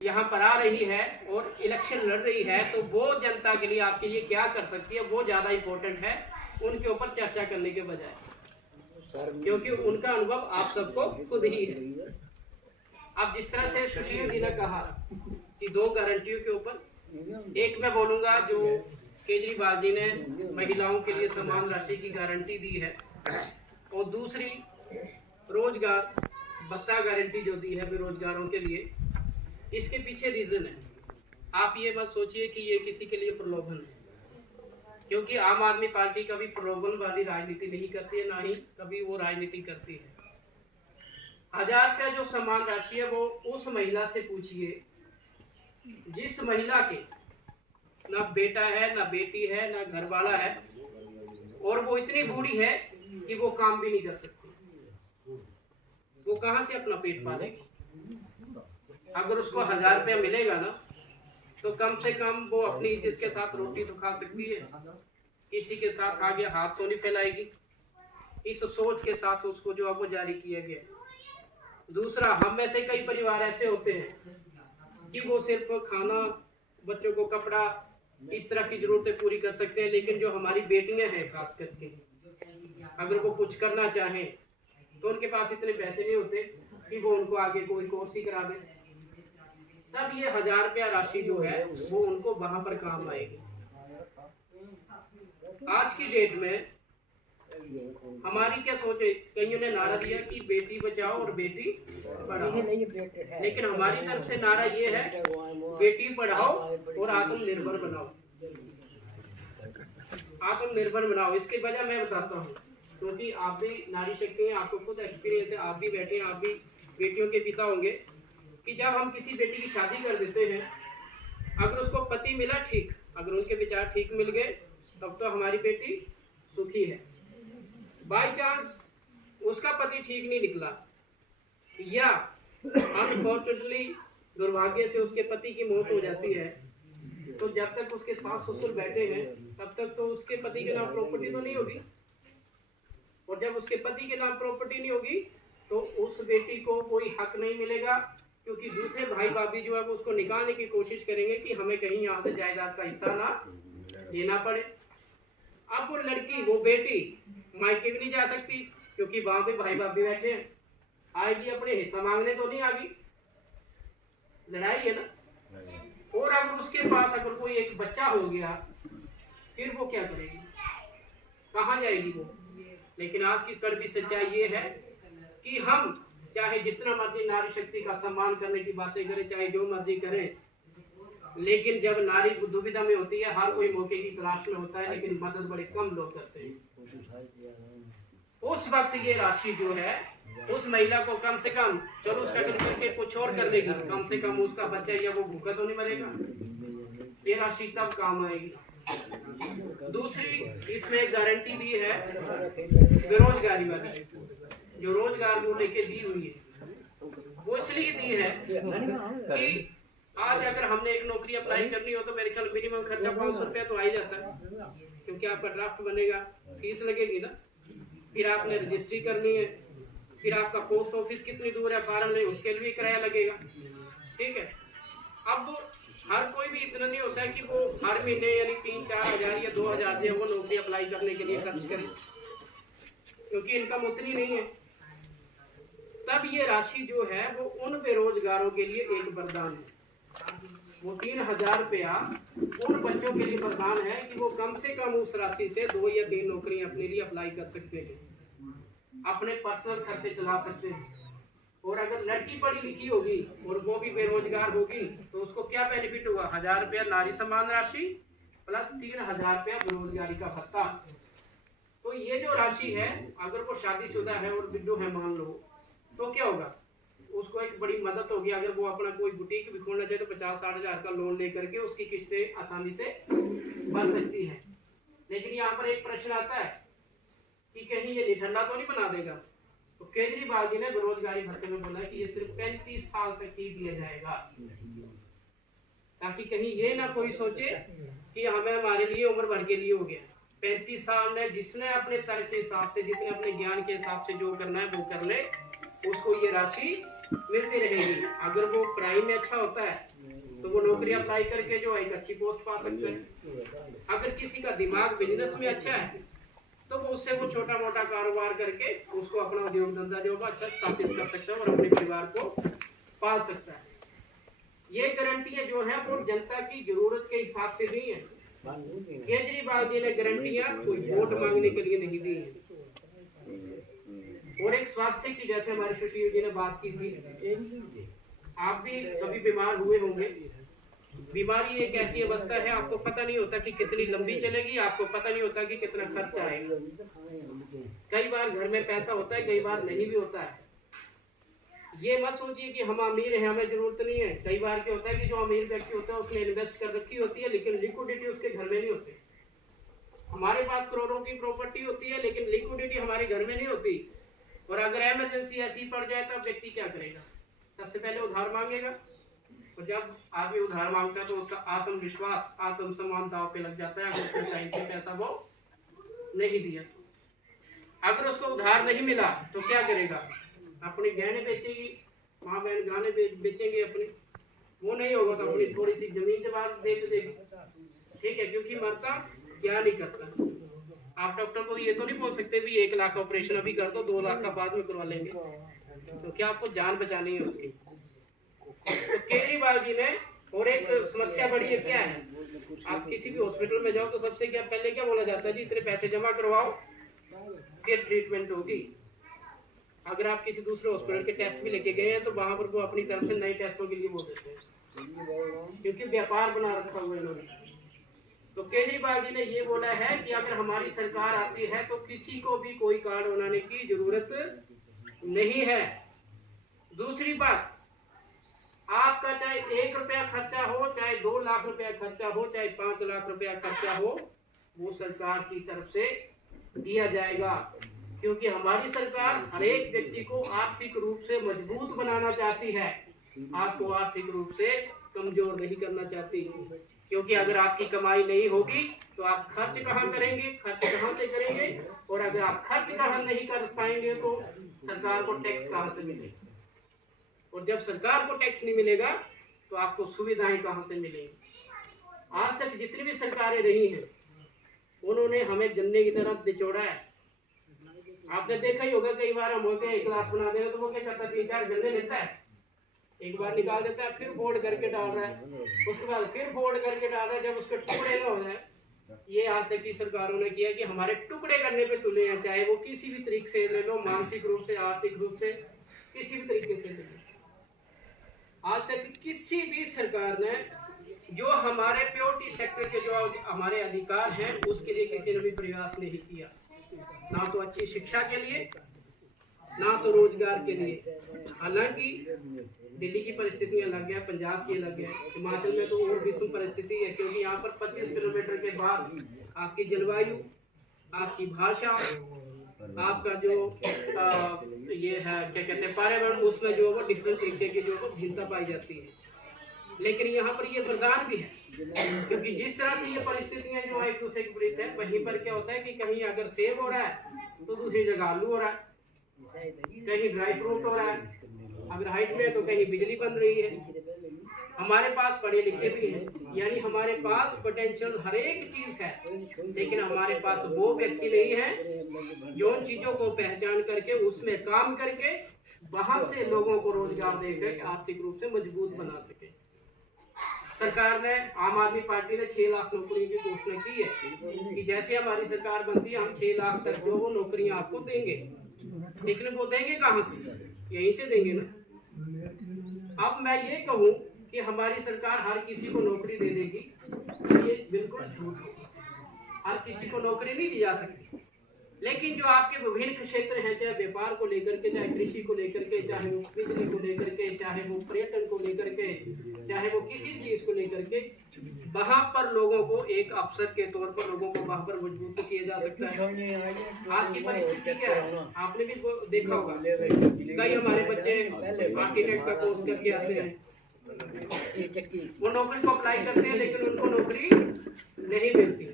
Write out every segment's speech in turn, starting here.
यहाँ पर आ रही है और इलेक्शन लड़ रही है, तो वो जनता के लिए आपके लिए क्या कर सकती है वो ज़्यादा इम्पोर्टेंट है उनके ऊपर चर्चा करने के बजाय, क्योंकि उनका अनुभव आप सबको खुद ही है। अब जिस तरह से सुशील जी ने कहा कि 2 गारंटियों के ऊपर, एक मैं बोलूँगा जो केजरीवाल जी ने महिलाओं के लिए समान राशि की गारंटी दी है, और दूसरी रोजगार भत्ता गारंटी जो दी है बेरोजगारों के लिए। इसके पीछे रीजन है, आप ये मत सोचिए कि ये किसी के लिए प्रलोभन है, क्योंकि आम आदमी पार्टी कभी प्रलोभन वाली राजनीति नहीं करती है, ना ही कभी वो राजनीति करती है। 1000 का जो समान राशि है वो उस महिला से पूछिए जिस महिला के ना बेटा है, ना बेटी है, ना घर वाला है, और वो इतनी बूढ़ी है कि वो काम भी नहीं कर सकती। वो कहां से अपना पेट पालेगी? अगर उसको 1000 रुपया मिलेगा ना, तो कम से कम वो अपनी इज्जत के साथ रोटी तो खा सकती है, किसी के साथ आगे हाथ तो नहीं फैलाएगी। इस सोच के साथ उसको जो अब वो जारी किया गया। दूसरा, हम में से कई परिवार ऐसे होते हैं कि वो सिर्फ खाना, बच्चों को कपड़ा, इस तरह की जरूरतें पूरी कर सकते हैं, लेकिन जो हमारी बेटियां हैं खास करके, अगर वो कुछ करना चाहें तो उनके पास इतने पैसे नहीं होते कि वो उनको आगे कोई कोर्स ही करा दें। तब ये 1000 रुपया राशि जो है वो उनको वहां पर काम आएगी। आज की डेट में हमारी क्या सोच है, कईयों ने नारा दिया कि बेटी बचाओ और बेटी पढ़ाओ, लेकिन हमारी तरफ से नारा ये है बेटी पढ़ाओ और आत्मनिर्भर बनाओ। आत्मनिर्भर बनाओ, इसकी वजह मैं बताता हूँ, क्योंकि आप भी नारी शक्ति हैं, आपको खुद एक्सपीरियंस है, आप भी बैठे हैं, आप भी बेटियों के पिता होंगे, कि जब हम किसी बेटी की शादी कर देते हैं, अगर उसको पति मिला ठीक, अगर उनके विचार ठीक मिल गए, तब तो हमारी बेटी सुखी है। बाय चांस उसका पति ठीक नहीं निकला, या अनफॉर्चुनेटली दुर्भाग्य से उसके पति की मौत हो जाती है, तो जब तक उसके सास ससुर बैठे हैं तब तक तो उसके पति के नाम प्रॉपर्टी तो नहीं होगी, और जब उसके पति के नाम प्रॉपर्टी नहीं होगी तो उस बेटी को कोई हक नहीं मिलेगा, क्योंकि दूसरे भाई भाभी जो है वो उसको निकालने की कोशिश करेंगे कि हमें कहीं यहाँ से जायदाद का हिस्सा ना देना पड़े। अब वो लड़की, वो बेटी मायके भी नहीं जा सकती, क्योंकि वहां पे भाई भाभी बैठे हैं, आएगी अपने हिस्सा मांगने तो नहीं आएगी, लड़ाई है ना। और अगर उसके पास अगर कोई एक बच्चा हो गया, फिर वो क्या करेगी, कहाँ जाएगी वो? लेकिन आज की कड़वी सच्चाई ये है कि हम चाहे जितना मर्जी नारी शक्ति का सम्मान करने की बातें करें, चाहे जो मर्जी करें, लेकिन जब नारी दुविधा में होती है, हर कोई मौके की तलाश में होता है, लेकिन मदद बड़े कम लोग करते हैं। उस वक्त ये राशि जो है उस महिला को कम से कम, चलो स्ट्रगल करके कुछ और कर लेगी, कम से कम उसका बच्चा या वो भूखा तो नहीं मरेगा, ये राशि तब काम आएगी। दूसरी इसमें एक गारंटी दी है बेरोजगारी वाली, जो रोजगार को लेके दी हुई है, वो इसलिए दी है कि आज अगर हमने एक नौकरी अप्लाई करनी हो तो मेरे ख्याल मिनिमम खर्चा 500 रुपया तो आ ही जाता है, क्योंकि आपका ड्राफ्ट बनेगा, फीस लगेगी ना, फिर आपने रजिस्ट्री करनी है, फिर आपका पोस्ट ऑफिस कितनी दूर है, फार्म नहीं, उसके लिए किराया लगेगा, ठीक है। अब हर कोई भी इतना नहीं होता है कि वो हर महीने यानी 3-4 हज़ार या 2,000 से वो नौकरी अप्लाई करने के लिए खर्च करे, क्योंकि इनकम उतनी नहीं है। तब ये राशि जो है वो उन बेरोजगारों के लिए एक वरदान है। वो 3000 रुपया उन बच्चों के लिए वरदान है कि वो कम से कम उस राशि से 2 या 3 नौकरी अपने लिए अप्लाई कर सकते हैं, अपने पर्सनल खर्चे चला सकते हैं। और अगर लड़की पढ़ी लिखी होगी और वो भी बेरोजगार होगी तो उसको क्या बेनिफिट हुआ? 1000 रुपया नारी सम्मान राशि प्लस 3000 रुपया बेरोजगारी का भत्ता। तो ये जो राशि है, अगर वो शादीशुदा है और विडो है मान लो, तो क्या होगा, उसको एक बड़ी मदद होगी। अगर वो अपना कोई बुटीक भी खोलना चाहे तो 50-60 हज़ार का लोन लेकर के उसकी किस्तें आसानी से भर सकती है। लेकिन यहाँ पर एक प्रश्न आता है कि कहीं ये निठल्ला तो नहीं बना देगा? तो केजरीवाल जी ने बेरोजगारी भत्ते में बोला कि ये सिर्फ 35 साल तक ही दिया जाएगा, ताकि कहीं ये ना कोई सोचे कि हमें हमारे लिए उम्र भर के लिए हो गया। 35 साल में जिसने अपने तर्क के हिसाब से, जितने अपने ज्ञान के हिसाब से जो करना है वो कर ले, उसको ये राशि मिलती रहेगी। अगर वो पढ़ाई में अच्छा होता है तो वो नौकरी अप्लाई करके जो एक अच्छी पोस्ट पा सकते हैं। अगर किसी का दिमाग बिजनेस में अच्छा है तो वो उससे वो छोटा मोटा कारोबार करके उसको अपना उद्योग धंधा जो अच्छा स्थापित कर सकता है और अपने परिवार को पाल सकता है। ये गारंटियां जो है वो जनता की जरूरत के हिसाब से नहीं है। केजरीवाल जी ने गारंटियां कोई वोट मांगने के लिए नहीं दी है। और एक स्वास्थ्य की, जैसे हमारे सुशील जी ने बात की थी, आप भी कभी बीमार हुए होंगे। बीमारी एक ऐसी अवस्था है, आपको पता नहीं होता कि कितनी लंबी चलेगी, आपको पता नहीं होता कि कितना खर्च आएगा। कई बार घर में पैसा होता है, कई बार नहीं भी होता है। ये मत सोचिए कि हम अमीर हैं, हमें जरूरत नहीं है। कई बार क्या होता है कि जो अमीर व्यक्ति होता है उसने इन्वेस्ट कर रखी होती है, लेकिन लिक्विडिटी उसके घर में नहीं होती। हमारे पास करोड़ों की प्रॉपर्टी होती है, लेकिन लिक्विडिटी हमारे घर में नहीं होती। और अगर इमरजेंसी ऐसी पड़ जाए तब व्यक्ति क्या करेगा? सबसे पहले उधार मांगेगा। और जब आदमी उधार मांगता है तो उसका आत्मविश्वास, आत्मसम्मान दांव पे लग जाता है। अगर उसने टाइम पे पैसा वो नहीं दिया, अगर उसको उधार नहीं मिला तो क्या करेगा? अपनी गहने बेचेगी, माँ बहन गहने बेचेंगे अपनी। वो नहीं होगा तो अपनी थोड़ी सी जमीन जमा बेच देगी। ठीक है, क्योंकि मरता क्या नहीं करता। आप डॉक्टर को ये तो नहीं बोल सकते भी 1 लाख ऑपरेशन अभी कर दो, 2 लाख का बाद में करवा लेंगे। तो क्या आपको जान बचानी है उसकी? तो केजरीवाल जी ने, और एक समस्या बड़ी है, क्या है? आप किसी भी हॉस्पिटल में जाओ तो सबसे क्या पहले क्या बोला जाता है? जी इतने पैसे जमा करवाओ फिर ट्रीटमेंट होगी। अगर आप किसी दूसरे हॉस्पिटल के टेस्ट भी लेके गए हैं तो वहां पर वो अपनी तरफ से नए टेस्टों के लिए बोल देते हैं, क्योंकि व्यापार बना रखा हुआ है इन्होंने। तो केजरीवाल जी ने ये बोला है कि अगर हमारी सरकार आती है तो किसी को भी कोई कार्ड बनाने की जरूरत नहीं है। दूसरी बात, आपका चाहे 1 रुपया खर्चा हो, चाहे 2 लाख रुपया खर्चा हो, चाहे 5 लाख रुपया खर्चा हो, वो सरकार की तरफ से दिया जाएगा। क्योंकि हमारी सरकार हर एक व्यक्ति को आर्थिक रूप से मजबूत बनाना चाहती है, आपको आर्थिक रूप से कमजोर नहीं करना चाहती। क्योंकि अगर आपकी कमाई नहीं होगी तो आप खर्च कहाँ करेंगे, खर्च कहाँ से करेंगे? और अगर आप खर्च कहाँ नहीं कर पाएंगे तो सरकार को टैक्स कहाँ से मिलेगा? और जब सरकार को टैक्स नहीं मिलेगा तो आपको सुविधाएं कहाँ से मिलेंगी? आज तक जितनी भी सरकारें रही हैं उन्होंने हमें गन्ने की तरफ निचोड़ा है। आपने देखा ही होगा, कई बार हम होते हैं क्लास बना दे तो वो क्या करता है, 3-4 गन्ने लेता है, एक बार निकाल देता है, फिर फोल्ड करके डाल रहा है, उसके बाद फिर फोल्ड करके डाल रहा है, जब उसके टुकड़े ना हो जाए। ये आज तक की सरकारों ने किया कि हमारे टुकड़े करने पे तुले हैं, चाहे वो किसी भी तरीके से ले लो, मानसिक रूप से, आर्थिक रूप से, किसी भी तरीके से ले लो। आज तक किसी भी सरकार ने जो हमारे प्योरिटी सेक्टर के जो हमारे अधिकार हैं उसके लिए किसी ने भी प्रयास नहीं किया, ना तो अच्छी शिक्षा के लिए, ना तो रोजगार के लिए। हालांकि दिल्ली की परिस्थिति अलग है, पंजाब की अलग है, हिमाचल में तो और विषम परिस्थिति है, क्योंकि यहाँ पर 25 किलोमीटर के बाद आपकी जलवायु, आपकी भाषा, आपका जो ये है क्या कहते हैं पर्यावरण, उसमें जो वो डिफरेंट तरीके की जो भिन्नता पाई जाती है। लेकिन यहाँ पर ये वरदान भी है, क्योंकि जिस तरह से ये परिस्थितियां जो एक दूसरे के विपरीत है, वहीं पर क्या होता है कि कहीं अगर सेब हो रहा है तो दूसरी जगह आलू हो रहा है, कहीं ड्राई फ्रूट हो रहा है, अगर हाइट में तो कहीं बिजली बन रही है। हमारे पास पढ़े लिखे भी हैं, यानी हमारे पास पोटेंशियल हर एक चीज है, लेकिन हमारे पास वो व्यक्ति नहीं है जो उन चीजों को पहचान करके उसमें काम करके वहां से लोगों को रोजगार देकर आर्थिक रूप से मजबूत बना सके। सरकार ने, आम आदमी पार्टी ने 6 लाख नौकरी की घोषणा की है कि जैसे हमारी सरकार बनती है हम 6 लाख तक जो वो नौकरियां आपको देंगे। लेकिन वो देंगे कहाँ से? यहीं से देंगे ना। अब मैं ये कहूँ कि हमारी सरकार हर किसी को नौकरी दे देगी, ये बिल्कुल झूठ होगा। हर किसी को नौकरी नहीं दी जा सकती, लेकिन जो आपके विभिन्न क्षेत्र हैं, चाहे व्यापार को लेकर के, चाहे कृषि को लेकर के, चाहे वो बिजली को लेकर के, चाहे वो पर्यटन को लेकर के, चाहे वो किसी चीज को लेकर के, वहां पर लोगों को एक अवसर के तौर पर लोगों को वहां पर मजबूत किया जा सकता है। आज की परिस्थिति क्या है आपने भी देखा होगा, कई हमारे बच्चे आर्किटेक्ट का कोर्स करके आते हैं, वो नौकरी को अप्लाई करते हैं लेकिन उनको नौकरी नहीं मिलती।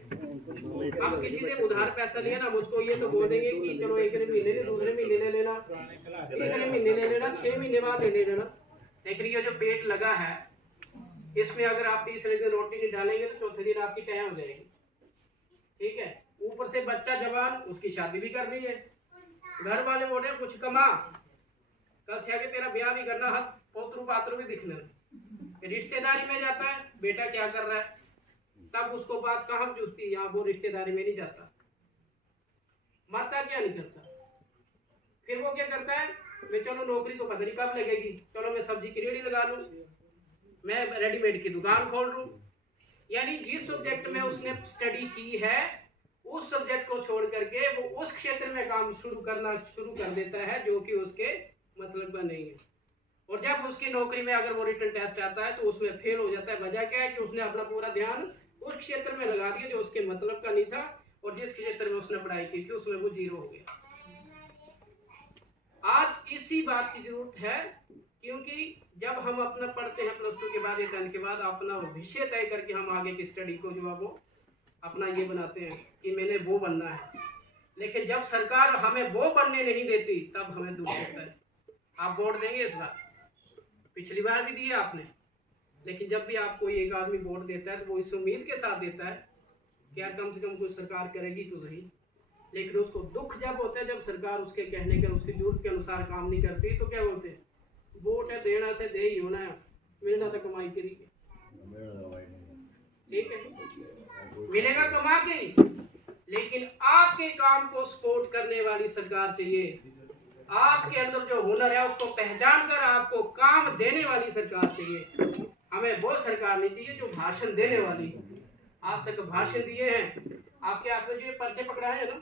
आप किसी से उधार पैसा लिया ना, उसको ये तो बोल देंगे कि चलो एक महीने में, दूसरे महीने ले लेना, तीसरे महीने ले लेना, 6 महीने बाद ले लेना। लेकिन ये जो पेट लगा है, इसमें अगर आप तीसरे दिन रोटी नहीं डालेंगे तो चौथे दिन आपकी तय हो जाएगी। ठीक है, ऊपर से बच्चा जवान, उसकी शादी भी करनी है, घर वाले बोल रहे कुछ कमा, कल से आगे तेरा ब्याह भी करना, हाथ पोतरू पातरू भी दिखने, रिश्तेदारी में जाता है, बेटा क्या कर रहा है, तब उसको बात कहाँ जुटती है, यहाँ वो रिश्तेदारी में नहीं जाता, मरता क्या नहीं करता। फिर वो क्या करता है, मैं चलो नौकरी तो पता नहीं कब लगेगी, चलो मैं सब्जी की रेडी लगा लूं, मैं रेडीमेड की दुकान खोल लूं। यानी जिस सब्जेक्ट में उसने स्टडी की है, उस सब्जेक्ट को छोड़ करके वो उस क्षेत्र में काम शुरू कर देता है जो कि उसके मतलब का नहीं है। और जब उसकी नौकरी में अगर वो रिटन टेस्ट आता है तो उसमें फेल हो जाता है। वजह क्या है कि उसने अपना पूरा ध्यान उस क्षेत्र में लगा दिया जो उसके मतलब का नहीं था, और जिस क्षेत्र में उसने पढ़ाई की थी उसमें वो 0 हो गया। आज इसी बात की जरूरत है, क्योंकि जब हम अपना पढ़ते हैं +2 के बाद या 10 के बाद, अपना विषय तय करके हम आगे की स्टडी को जो है वो अपना ये बनाते हैं कि मैंने वो बनना है। लेकिन जब सरकार हमें वो बनने नहीं देती तब हमें दुख होता है। आप वोट देंगे इस बार, पिछली बार भी दिया आपने, लेकिन जब भी आपको एक आदमी वोट देता है तो वो इस उम्मीद के साथ देता है कि यार कम से कम कुछ सरकार करेगी तो सही। लेकिन उसको दुख जब होता है जब सरकार उसके कहने के, उसकी जरूरत के अनुसार काम नहीं करती, तो क्या बोलते हैं, वोट है देना से दे ही होना है, मिलना तो कमाई करी। ठीक है, मिलेगा कमा के, लेकिन आपके काम को सपोर्ट करने वाली सरकार चाहिए। आपके अंदर जो हुनर है उसको पहचान कर आपको काम देने वाली सरकार चाहिए। हमें वो सरकार नहीं चाहिए जो भाषण देने वाली। आज तक भाषण दिए हैं, आपके हाथ में जो ये पर्चे पकड़ा है ना,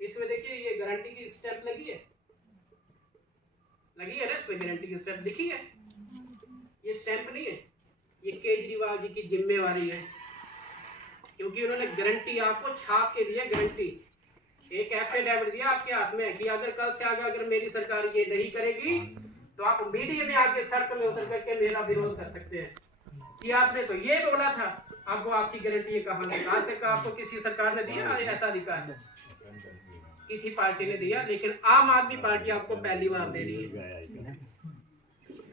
इसमें देखिए ये गारंटी की स्टैंप लगी है ना, इसमें गारंटी की स्टैंप लिखी है। ये स्टैंप नहीं है, ये केजरीवाल जी की जिम्मेवारी है, क्योंकि उन्होंने गारंटी आपको छाप के दिया। गारंटी एक एफिडेविट दिया आपके हाथ में कि अगर कल से आगे अगर मेरी सरकार ये नहीं करेगी तो आप मीडिया में आके सड़क में उतर करके मेरा विरोध कर सकते हैं कि आपने तो ये बोला था। अब वो आपकी गारंटी कहाँ है? आज तक आपको किसी सरकार ने दिया ऐसा अधिकार? किसी पार्टी ने दिया? लेकिन आम आदमी पार्टी आपको पहली बार दे रही है।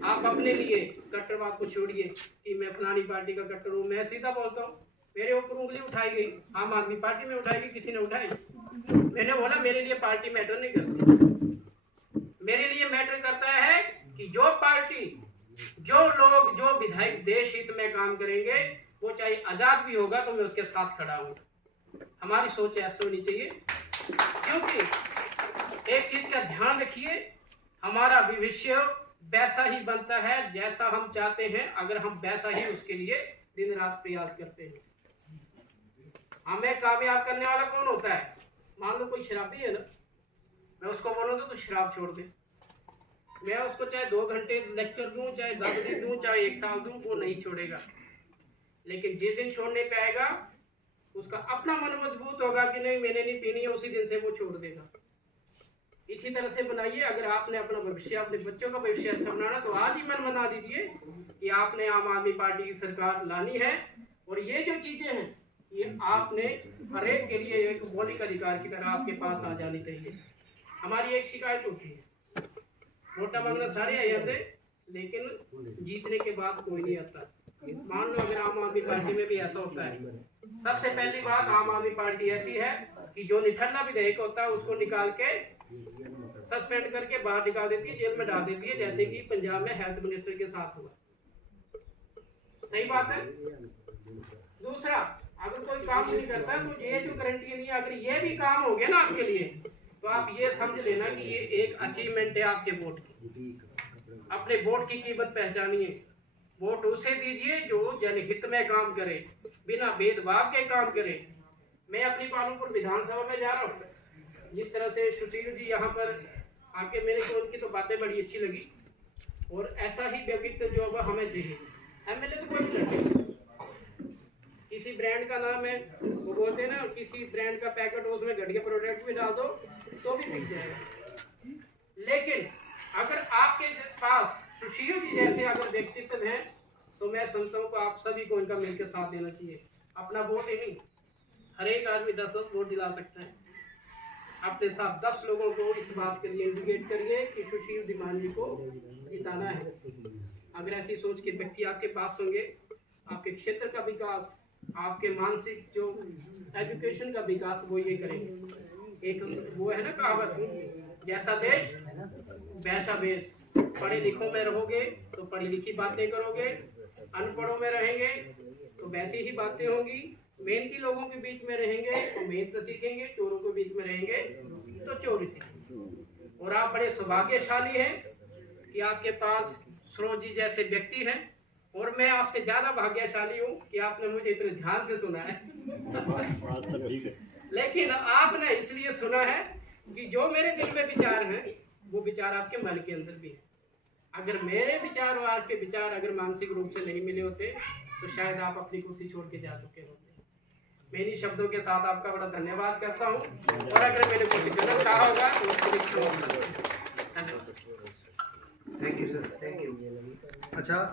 आप अपने लिए कट्टरवाद को छोड़िए कि मैं फलानी पार्टी का कट्टर हूँ। मैं सीधा बोलता हूँ, मेरे ऊपर उंगली उठाई गई, आम आदमी पार्टी में उठाएगी, किसी ने उठाई। मैंने बोला मेरे लिए पार्टी मैटर नहीं करती, मेरे लिए मैटर करता है कि जो पार्टी, जो लोग, जो विधायक देश हित में काम करेंगे, वो चाहे आजाद भी होगा तो मैं उसके साथ खड़ा हूँ। हमारी सोच ऐसी होनी चाहिए, क्योंकि एक चीज का ध्यान रखिए, हमारा भविष्य वैसा ही बनता है जैसा हम चाहते हैं, अगर हम वैसा ही उसके लिए दिन रात प्रयास करते हैं। हमें कामयाब करने वाला कौन होता है? मान लो कोई शराबी है ना, मैं उसको बोलूँगा तो शराब छोड़ दे, मैं उसको चाहे 2 घंटे लेक्चर दूं, चाहे 10 दिन दूं, चाहे 1 साल दूं, वो नहीं छोड़ेगा। लेकिन जिस दिन छोड़ने पे आएगा, उसका अपना मन मजबूत होगा कि नहीं मैंने नहीं पीनी है, उसी दिन से वो छोड़ देगा। इसी तरह से बनाइए। अगर आपने अपना भविष्य, अपने बच्चों का भविष्य अच्छा बनाना, तो आज ही मन बना दीजिए कि आपने आम आदमी पार्टी की सरकार लानी है, और ये जो चीजें हैं ये आपने हर एक के लिए एक मौलिक अधिकार की तरह आपके पास आ जानी चाहिए। हमारी एक शिकायत होती है, वोटा मांगना सारे आ जाते, लेकिन जीतने के बाद कोई नहीं आता। मान लो अगर आम आदमी पार्टी में भी ऐसा होता है, सबसे पहली बात, आम आदमी पार्टी ऐसी है कि जो निठल्ला विधेयक होता है उसको निकाल के सस्पेंड करके बाहर निकाल देती है, जेल में डाल देती है, जैसे कि पंजाब में हेल्थ मिनिस्टर के साथ हुआ। सही बात है। दूसरा, अगर कोई काम नहीं करता तो ये जो गारंटी नहीं है, अगर ये भी काम हो गया ना आपके लिए, तो आप ये समझ लेना कि ये एक अचीवमेंट है आपके वोट की। अपने वोट की कीमत पहचानिए। वोट उसे दीजिए जो जनहित में काम करे, बिना भेदभाव के काम करे। मैं अपनी पालमपुर विधानसभा में जा रहा हूँ, जिस तरह से सुशील जी यहाँ पर आके, मेरे को उनकी तो बातें बड़ी अच्छी लगी, और ऐसा ही व्यक्तित्व जो है हमें चाहिए। एमएलए तो कोई नहीं, किसी ब्रांड का नाम है, वो बोलते हैं ना, किसी ब्रांड का पैकेट हो, उसमें घटिया प्रोडक्ट भी डाल दो तो भी बिक जाएगा। लेकिन अगर आपके पास सुशील जी जैसे अगर व्यक्तित्व हैं, तो मैं समझता हूँ कि आप सभी को इनका मिलकर साथ देना चाहिए। अपना वोट ही नहीं, हर एक आदमी 10-10 वोट दिला सकता है। अपने साथ 10 लोगों को इस बात के लिए इंडिकेट करिए कि सुशील धीमान जी को जिताना है। अगर ऐसी सोच के व्यक्ति आपके पास होंगे, आपके क्षेत्र का विकास, आपके मानसिक जो एजुकेशन का विकास वो ये करेंगे। एक वो है ना कहावत, जैसा देश वैसा वेश। पढ़े लिखों में रहोगे तो पढ़ी लिखी बातें करोगे, अनपढ़ों में रहेंगे तो वैसी ही बातें होंगी, मेहनती लोगों के बीच में रहेंगे तो मेहनत सीखेंगे, चोरों के बीच में रहेंगे तो चोरी सीखेंगे। और आप बड़े सौभाग्यशाली हैं कि आपके पास सरोज जी जैसे व्यक्ति हैं, और मैं आपसे ज्यादा भाग्यशाली हूँ कि आपने मुझे इतने ध्यान से सुना है। लेकिन आपने इसलिए सुना है कि जो मेरे दिल में विचार हैं वो विचार आपके मन के अंदर भी है। अगर मेरे विचार और आपके विचार अगर मानसिक रूप से नहीं मिले होते तो शायद आप अपनी कुर्सी छोड़ के जा चुके होते। मैं इन्हीं शब्दों के साथ आपका बड़ा धन्यवाद करता हूँ, और अगर मैंने कुछ गलत कहा होगा तो उसके लिए धन्यवाद। Thank you sir, thank you. अच्छा।